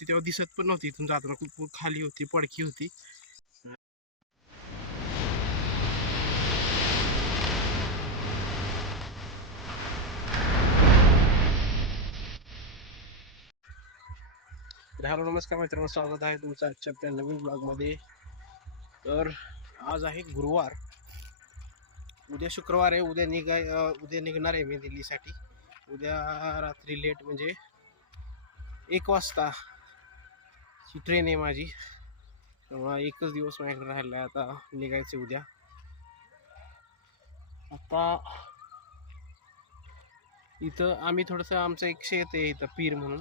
होती तेव्हा दिसत पण नव्हती, इथून जाताना खूप खाली होती, पडकी होती. हॅलो नमस्कार मित्रांनो, स्वागत आहे तुमचं आजच्या आपल्या नवीन ब्लॉगमध्ये. तर आज आहे गुरुवार, उद्या शुक्रवार आहे. उद्या निघणार आहे मी दिल्लीसाठी. उद्या रात्री लेट म्हणजे 1 वाजता ची ट्रेन आहे माझी. तेव्हा एकच दिवस माझ्याकडे राहिला आहे, आता निघायचं उद्या. आता इथं आम्ही थोडंसं आमचं एक शेत आहे इथं पीर म्हणून,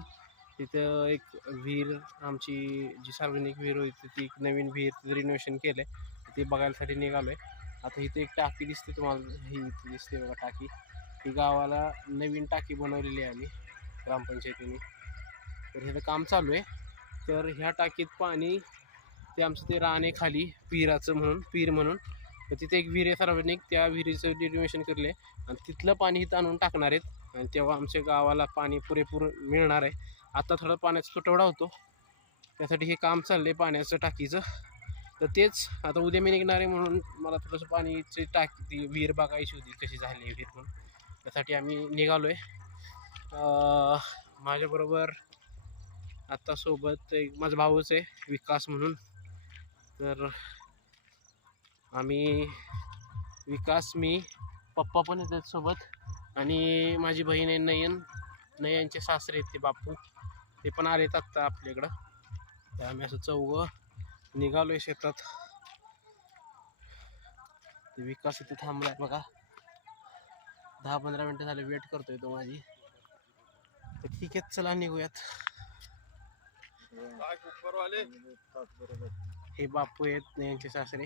तिथं एक विहीर, आमची जी सार्वजनिक विहीर होती ती नवीन विहीर तिथं रिनोव्हेशन केलं आहे, ते बघायसाठी निघालो आहे. आता इथं एक टाकी दिसते तुम्हाला, ही इथं दिसते बघा टाकी. ही गावाला नवीन टाकी बनवलेली आहे आम्ही ग्रामपंचायतीने. तर इथं काम चालू आहे. तर ह्या टाकीत पाणी, ते आमचं ते राहणे खाली पीराचं म्हणून, पीर म्हणून, तर तिथे एक विहीर आहे सार्वजनिक, त्या विहिरीचं रिनोव्हेशन केलं आहे आणि तिथलं पाणी इथं आणून टाकणार आहेत आणि तेव्हा आमच्या गावाला पाणी पुरेपूर मिळणार आहे. आता थोडा पाण्याचा तुटवडा होतो, त्यासाठी हे काम चाललं आहे पाण्याचं टाकीचं. तर तेच आता उद्या मी निघणार आहे, म्हणून मला थोडंसं पाणीची टाकी, ती विहीर बघायची होती कशी झाली आहे विहीर म्हणून, त्यासाठी आम्ही निघालो आहे. माझ्याबरोबर आता सोबत एक माझा भाऊच आहे विकास म्हणून. तर आम्ही विकास, मी, पप्पा पण येतात सोबत, आणि माझी बहीण आहे नयनचे सासरे आहेत ते बापू, ते पण आलेत आत्ता आपल्याकडं. तर आम्ही असं चौघं निघालो आहे शेतात. विकास इथे थांबलाय बघा, 10-15 मिनटं झाले वेट करतोय तो माझी. तर ठीक आहे, चला निघूयात. हे बापू आहेत नयनचे सासरे.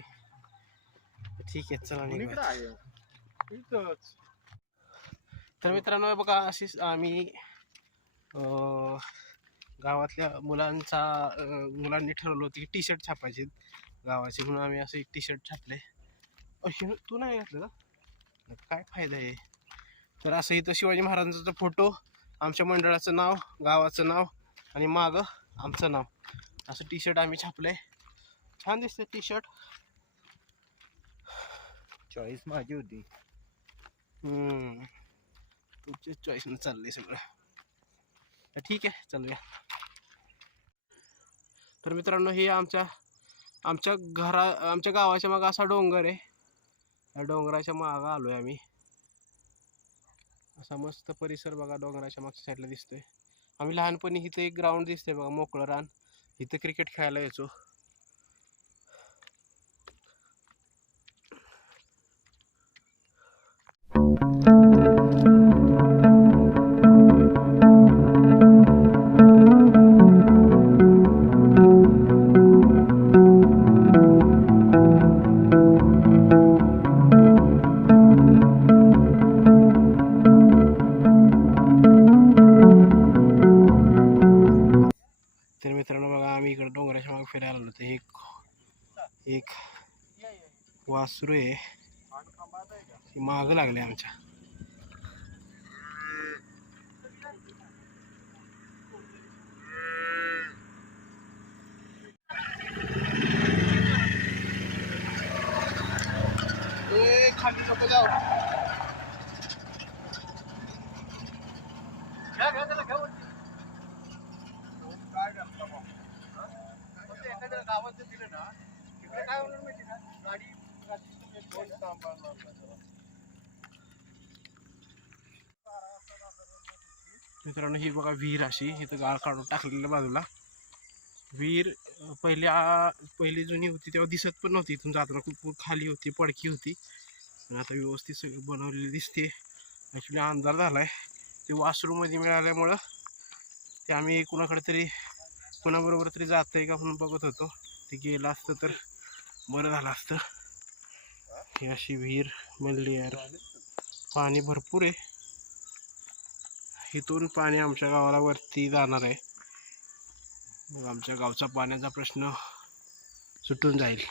ठीक आहे, चला निघूयात. तर मित्रांनो बघा, अशीच आम्ही गावातल्या मुलांनी ठरवलं होतं की टी शर्ट छापायचे गावाचे, म्हणून आम्ही असं एक टी शर्ट छापले. तू नाही घातलं का, काय फायदा आहे. तर असं इथं शिवाजी महाराजांचा फोटो, आमच्या मंडळाचं नाव, गावाचं नाव आणि मागं आमचं नाव, असं टी शर्ट आम्ही छापलंय. छान दिसतं टी शर्ट. चॉईस माझी होती. तुमच्या चॉईसनं चाललंय सगळं. ठीक आहे, चालूया. तर मित्रांनो, हे आमच्या गावाच्या मागं असा डोंगर आहे. या डोंगराच्या मागं आलोय आम्ही. असा मस्त परिसर बघा डोंगराच्या मागच्या साईडला दिसतोय. आम्ही लहानपणी इथं एक ग्राउंड दिसतंय बघा, मोकळं रान, इथं क्रिकेट खेळायला यायचो. तर मित्रांनो बघा, आम्ही इकडे डोंगराच्या मागे फिरायला आलो. तर एक वासरू आहे, मागं लागले आमच्या. खाली नको जाऊ. गावात दिलं ना तिकडे काय होणार माहिती का, गाडी मित्रांनो ही बघा विहीर, अशी इथं गाळ काढून टाकलेल्या बाजूला विहीर. पहिली जुनी होती तेव्हा दिसत पण नव्हती, इथून जाताना खूप खाली होती, पडकी होती. आता व्यवस्थित सगळी बनवलेली दिसते. ॲक्च्युली अंधार झालाय, ते वाशरूममध्ये मिळाल्यामुळं ते आम्ही कुणाबरोबर तरी जातंय का म्हणून बघत होतो. ते गेलं असतं तर बरं झालं असतं. ही अशी विहीर बनली यार, पाणी भरपूर आहे. इथून पाणी आमच्या गावाला वरती जाणार आहे. आमच्या गावचा पाण्याचा प्रश्न सुटून जाईल.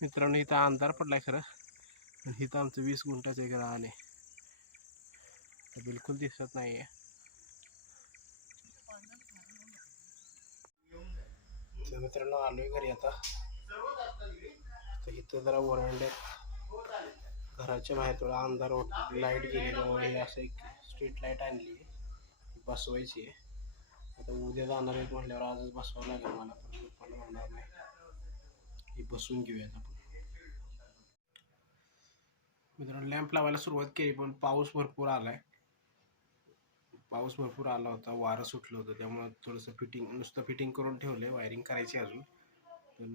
मित्रांनो इथं अंधार पडलाय खरं, पण इथं आमचं 20 गुंठाचं एक रान आहे, तर बिलकुल दिसत नाहीये. तर मित्रांनो आलोय घरी आता. तर इथं जरा ओरडले, घराच्या बाहेर थोडा अंधार होत, लाईट गेलेल्यामुळे हे असं एक स्ट्रीट लाईट आणली आहे, बसवायची आहे. आता उद्या जाणार आहेत म्हटल्यावर आजच बसवावं लागेल मला, पण पप्पाला म्हणणार नाही, ही बसून घेऊयात आपण. मित्रांनो लॅम्प लावायला सुरुवात केली, पण पाऊस भरपूर आलाय. पाऊस भरपूर आला होता, वारं सुटलं होतं, त्यामुळे थोडंसं नुसतं फिटिंग करून ठेवलंय, वायरिंग करायची अजून. पण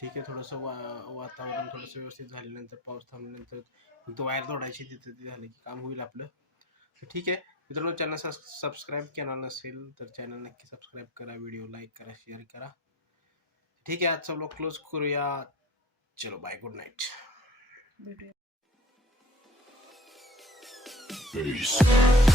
ठीक आहे, थोडंसं वातावरण थोडंसं व्यवस्थित झाल्यानंतर, पाऊस थांबल्यानंतर फक्त वायर तोडायची, तिथं ते झालं की काम होईल आपलं. तर ठीक आहे मित्रांनो, चॅनल सबस्क्राईब केला नसेल तर चॅनल नक्की सबस्क्राईब करा, व्हिडिओ लाईक करा, शेअर करा. ठीक आहे, आजचा व्लॉग क्लोज करूया. चलो बाय, गुड नाईट. Peace.